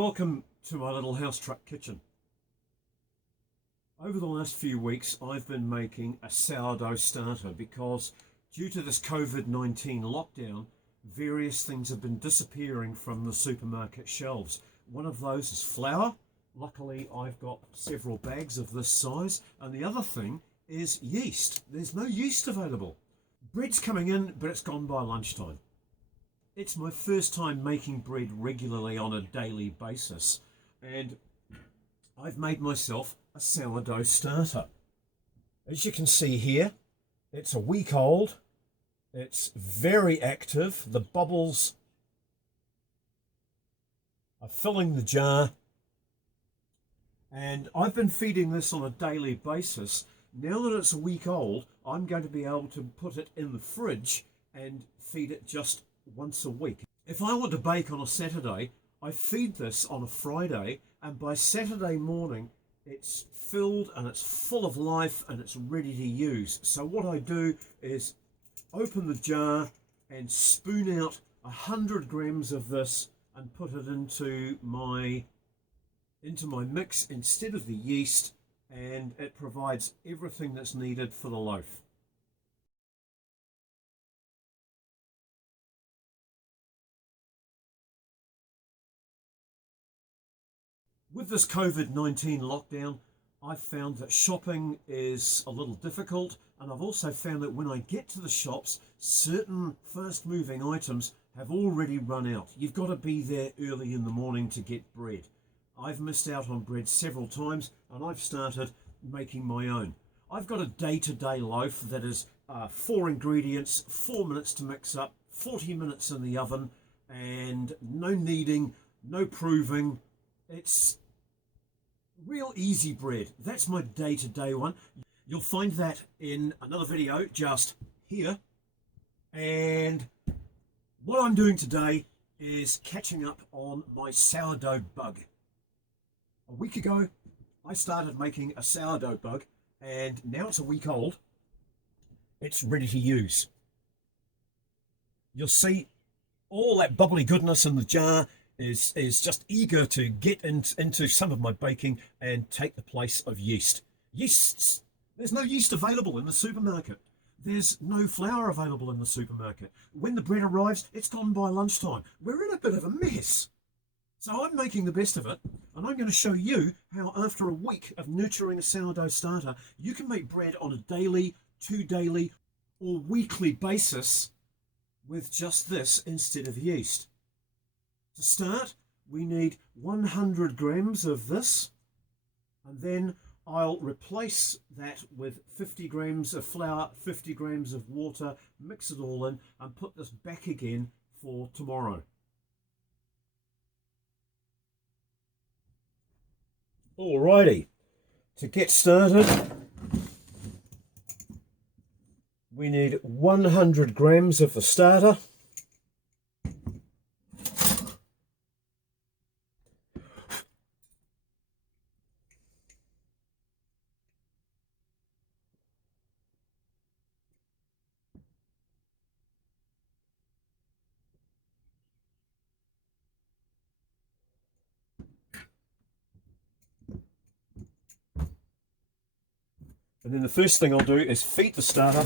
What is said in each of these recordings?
welcome to my little Housetruck kitchen. Over the last few weeks I've been making a sourdough starter because due to this COVID-19 lockdown, various things have been disappearing from the supermarket shelves. One of those is flour. Luckily I've got several bags of this size, and the other thing is yeast. There's no yeast available. Bread's coming in, but it's gone by lunchtime. It's my first time making bread regularly on a daily basis, and I've made myself a sourdough starter. As you can see here, it's a week old. It's very active. The bubbles are filling the jar, and I've been feeding this on a daily basis. Now that it's a week old, I'm going to be able to put it in the fridge and feed it just once a week. If I want to bake on a Saturday, I feed this on a Friday, and by Saturday morning it's filled and it's full of life and it's ready to use. So what I do is open the jar and spoon out 100 grams of this and put it into my mix instead of the yeast, and it provides everything that's needed for the loaf. With this COVID-19 lockdown, I've found that shopping is a little difficult, and I've also found that when I get to the shops, certain fast-moving items have already run out. You've got to be there early in the morning to get bread. I've missed out on bread several times, and I've started making my own. I've got a day-to-day loaf that is 4 ingredients, 4 minutes to mix up, 40 minutes in the oven, and no kneading, no proving. It's real easy bread. That's my day-to-day one. You'll find that in another video just here. And what I'm doing today is catching up on my sourdough bug. A week ago, I started making a sourdough bug, and now it's a week old. It's ready to use. You'll see all that bubbly goodness in the jar is just eager to get into some of my baking and take the place of yeast. Yeasts. There's no yeast available in the supermarket. There's no flour available in the supermarket. When the bread arrives, it's gone by lunchtime. We're in a bit of a mess. So I'm making the best of it, and I'm going to show you how after a week of nurturing a sourdough starter, you can make bread on a daily, 2 daily, or weekly basis with just this instead of yeast. To start, we need 100 grams of this, and then I'll replace that with 50 grams of flour, 50 grams of water, mix it all in, and put this back again for tomorrow. Alrighty, to get started, we need 100 grams of the starter. And then the first thing I'll do is feed the starter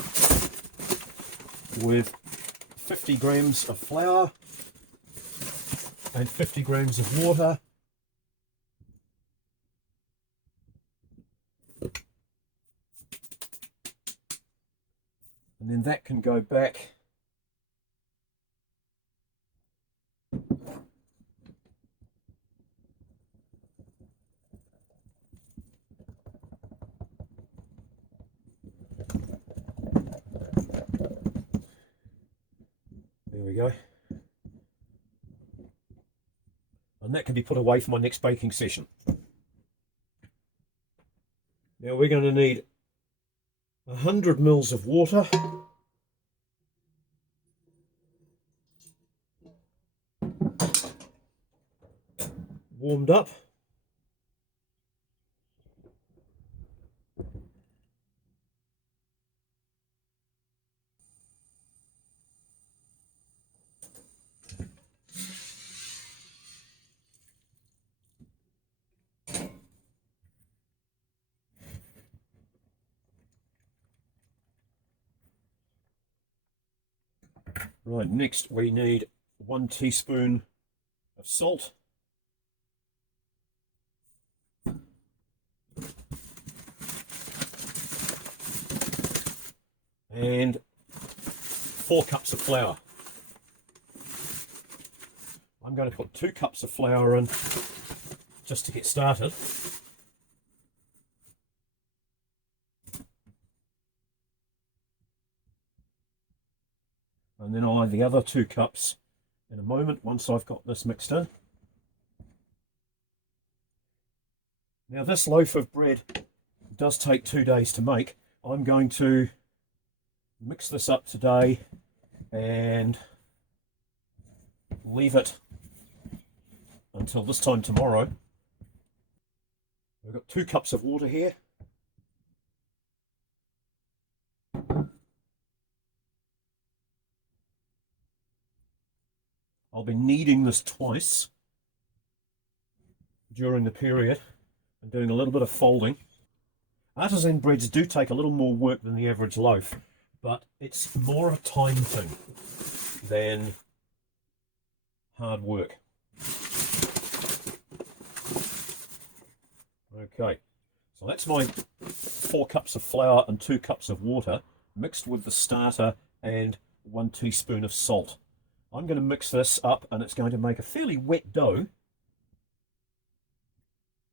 with 50 grams of flour and 50 grams of water. And then that can go back there we go. And that can be put away for my next baking session. Now we're going to need 100 mils of water. Warmed up. Right, next we need 1 teaspoon of salt. And 4 cups of flour. I'm going to put 2 cups of flour in just to get started. And then I'll add the other 2 cups in a moment once I've got this mixed in. Now this loaf of bread does take 2 days to make. I'm going to mix this up today and leave it until this time tomorrow. We've got 2 cups of water here. I'll be kneading this twice during the period and doing a little bit of folding. Artisan breads do take a little more work than the average loaf, but it's more of a time thing than hard work. Okay, so that's my 4 cups of flour and 2 cups of water mixed with the starter and 1 teaspoon of salt. I'm going to mix this up and it's going to make a fairly wet dough.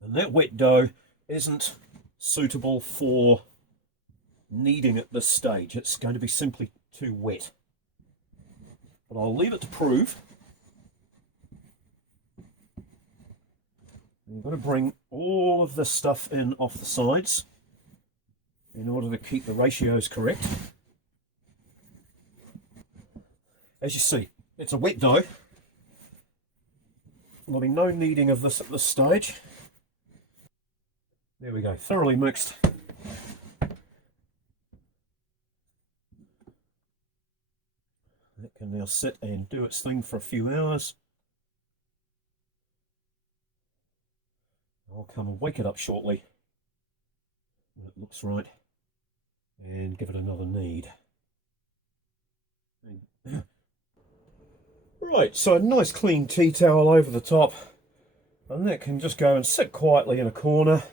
And that wet dough isn't suitable for kneading at this stage. It's going to be simply too wet. But I'll leave it to prove. You've got to bring all of this stuff in off the sides in order to keep the ratios correct. As you see, it's a wet dough. There'll be no kneading of this at this stage. There we go, thoroughly mixed. That can now sit and do its thing for a few hours. I'll come and wake it up shortly when it looks right and give it another knead. Right, so a nice clean tea towel over the top, and that can just go and sit quietly in a corner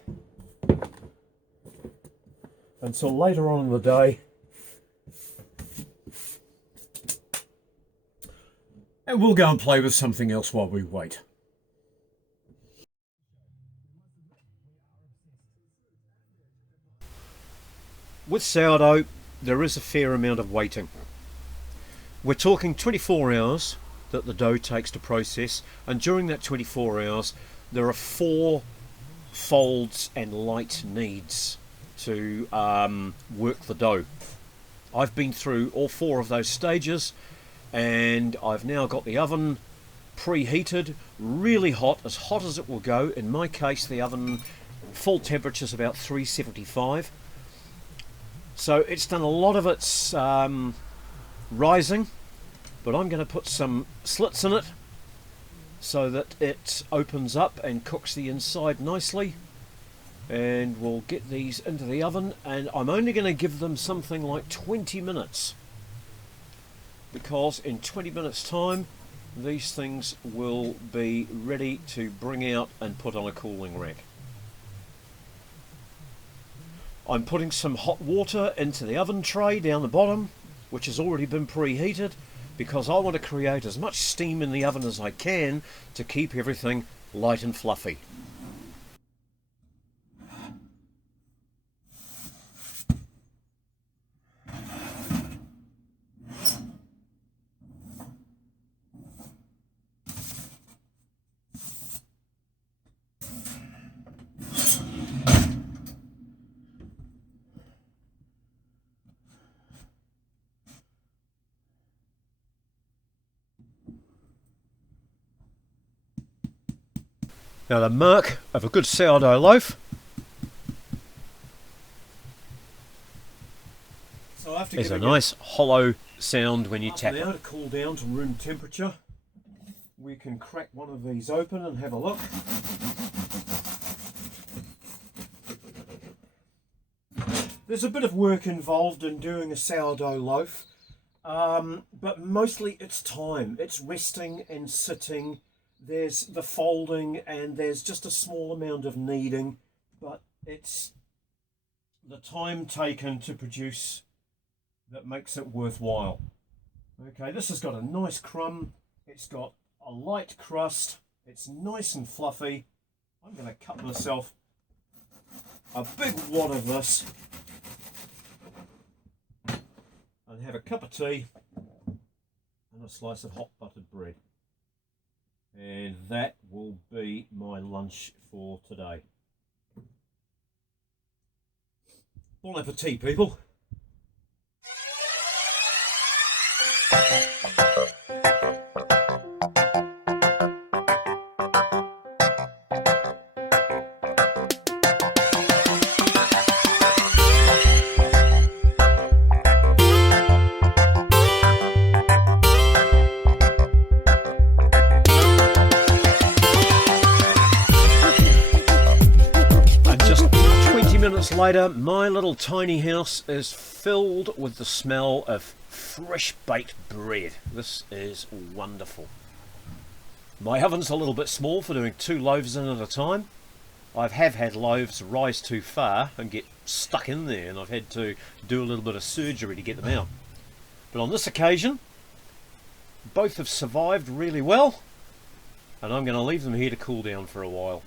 until later on in the day. And we'll go and play with something else while we wait. With sourdough, there is a fair amount of waiting. We're talking 24 hours that the dough takes to process, and during that 24 hours there are 4 folds and light kneads to work the dough. I've been through all 4 of those stages, and I've now got the oven preheated, really hot as it will go. In my case, the oven full temperature is about 375. So it's done a lot of its rising, but I'm going to put some slits in it so that it opens up and cooks the inside nicely. And we'll get these into the oven, and I'm only going to give them something like 20 minutes, because in 20 minutes time these things will be ready to bring out and put on a cooling rack. I'm putting some hot water into the oven tray down the bottom, which has already been preheated, because I want to create as much steam in the oven as I can to keep everything light and fluffy. Now the mark of a good sourdough loaf. So after is a nice hollow sound when you tap it. Now to cool down to room temperature, we can crack one of these open and have a look. There's a bit of work involved in doing a sourdough loaf. But mostly it's time. It's resting and sitting. There's the folding and there's just a small amount of kneading, but it's the time taken to produce that makes it worthwhile. Okay, this has got a nice crumb. It's got a light crust. It's nice and fluffy. I'm going to cut myself a big wad of this and have a cup of tea and a slice of hot buttered bread. And that will be my lunch for today. Bon appetit, people. Later, my little tiny house is filled with the smell of fresh baked bread. This is wonderful. My oven's a little bit small for doing 2 loaves in at a time. I have had loaves rise too far and get stuck in there, and I've had to do a little bit of surgery to get them out. But on this occasion, both have survived really well, and I'm going to leave them here to cool down for a while.